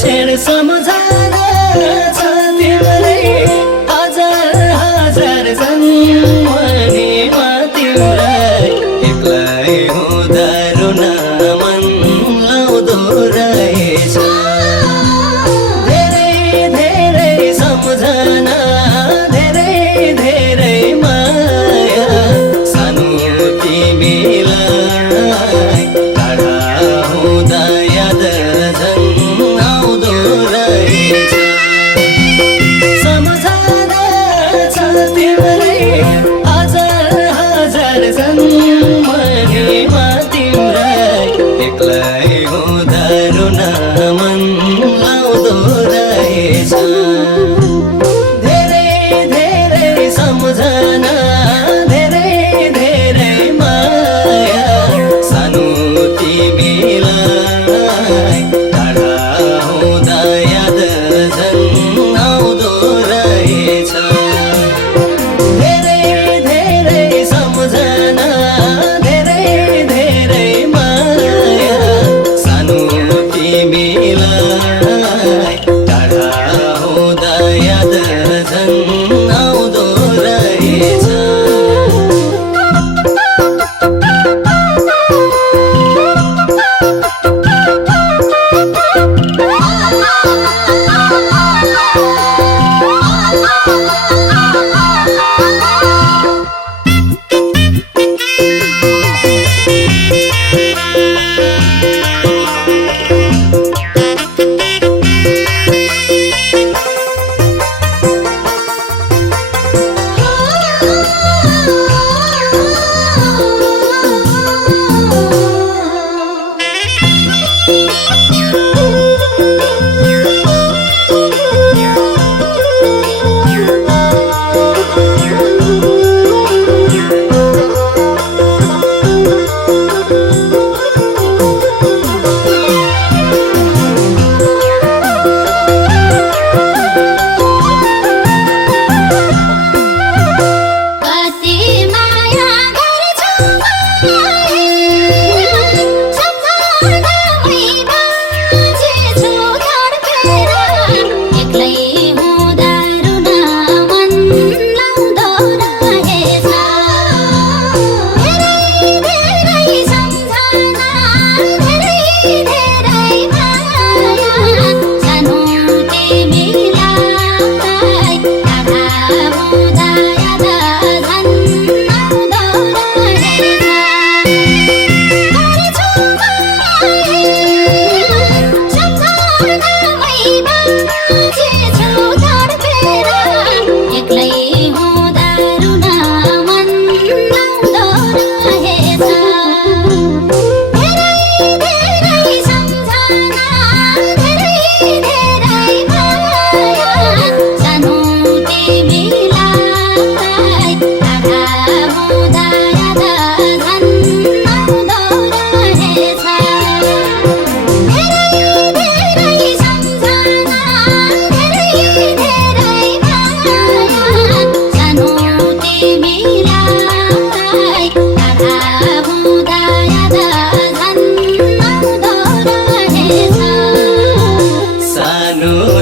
छेड सम्झना छ तिम्रै हजार हजार जन्मनेमा तिम्रै एक्लै हुँदा रुन मन लाउँदो रहेछ धेरै धेरै सम्झना धेरै धेरै माया सानो तिमीलाई टाढा हुँदा याद झन् आउँदो रहेछ सम्झना छ तिम्रै हजार हजार जन्मनेमा तिम्रै एक्लै हुँदा रुन मन लाउँदो रहेछ धेरै धेरै सम्झना धेरै धेरै माया सानो तिमीलाई टाढा हुँदा याद झन् आउँदो रहेछ धेरै धेरै सम्झना धेरै धेरै माया सानो तिमीलाई टाढा हुँदा याद झन् आउँदो रहेछ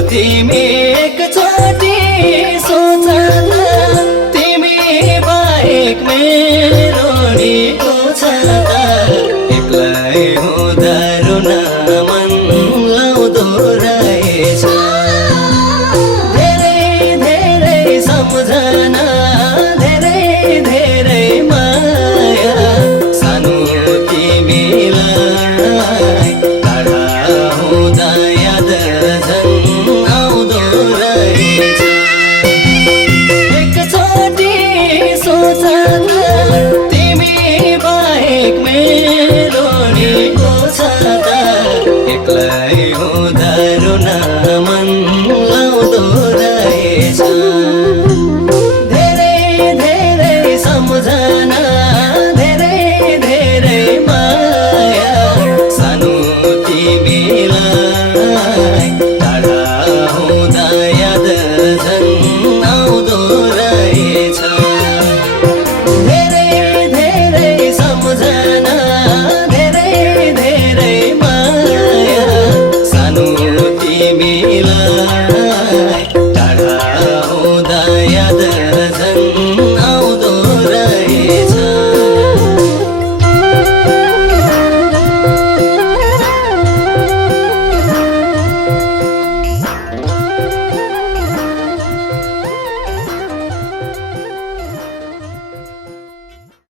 तिमी एकचोटि सोच त तिमी बाहेक मेरो निको छ त एक्लै हुँदा रुन मन लाउँदो रहेछ धेरै धेरै सम्झना धेरै धेरै माया सानो तिमीलाई